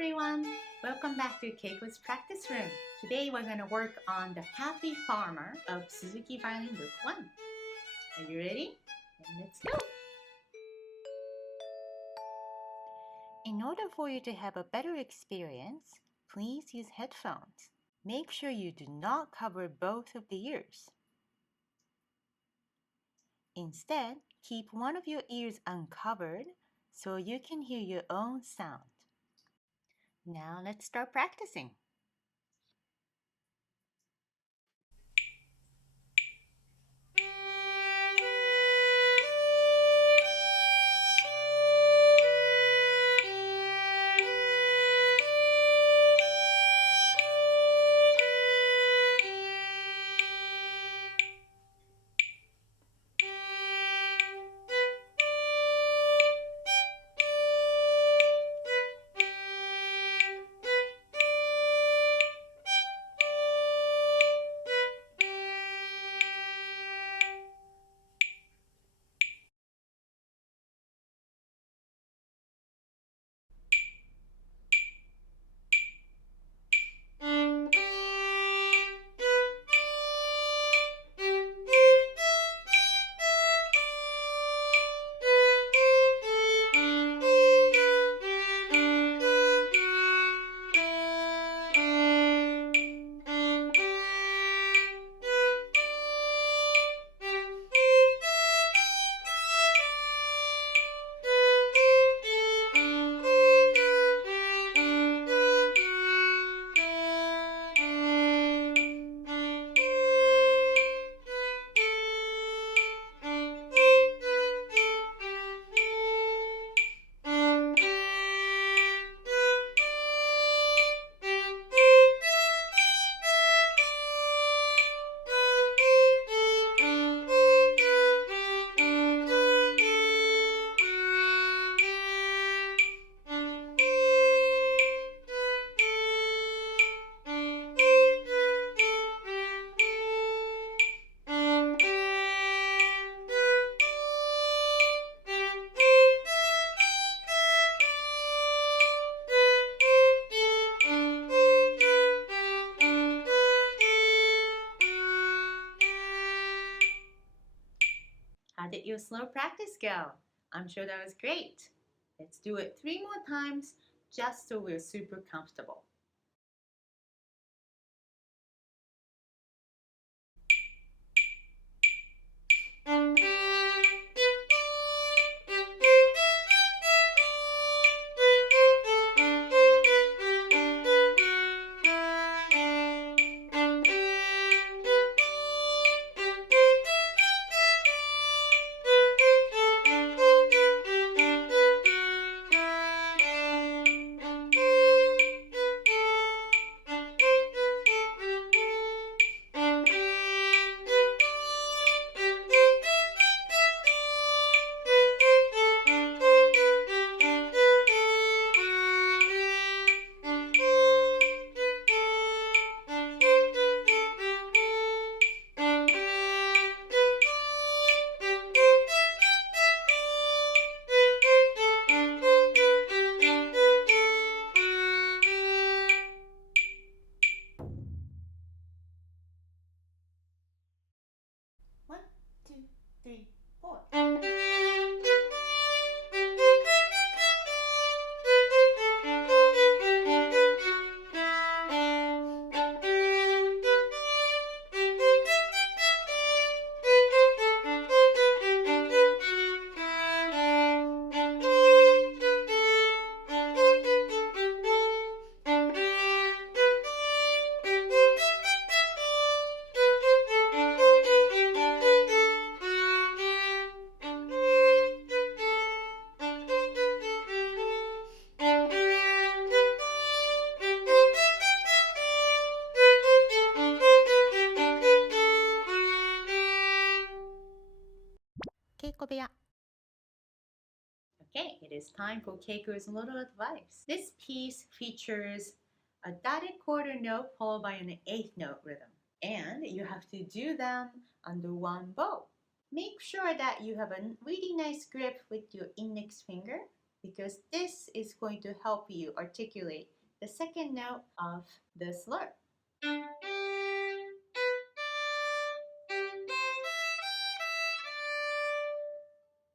everyone! Welcome back to Keiko's practice room. Today we're going to work on the Happy Farmer of Suzuki Violin Book 1. Are you ready? Then let's go! In order for you to have a better experience, please use headphones. Make sure you do not cover both of the ears. Instead, keep one of your ears uncovered so you can hear your own sound. Now let's start practicing. How did your slow practice go? I'm sure that was great. Let's do it 3 more times just so we're super comfortable. One, two, three, four. Keiko beya. Okay, it is time for Keiko's little advice. This piece features a dotted quarter note followed by an eighth note rhythm. And you have to do them under one bow. Make sure that you have a really nice grip with your index finger because this is going to help you articulate the second note of the slur.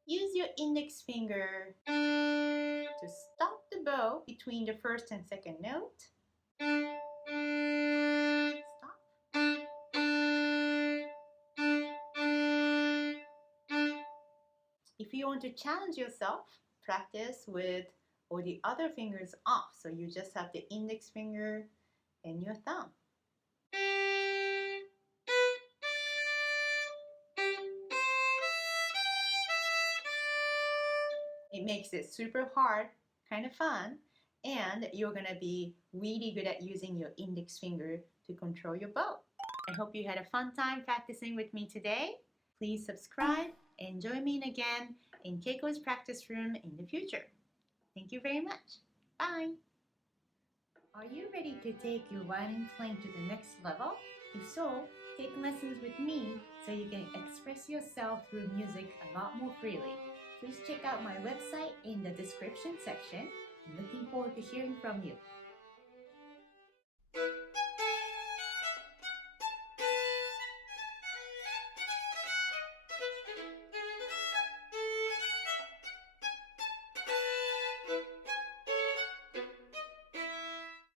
Use your index finger to stop the bow between the first and second note. Stop. If you want to challenge yourself, practice with all the other fingers off. So you just have the index finger and your thumb. It makes it super hard, kind of fun, and you're gonna be really good at using your index finger to control your bow. I hope you had a fun time practicing with me today. Please subscribe and join me again in Keiko's practice room in the future. Thank you very much. Bye. Are you ready to take your violin playing to the next level? If so, take lessons with me so you can express yourself through music a lot more freely. Please check out my website in the description section. I'm looking forward to hearing from you.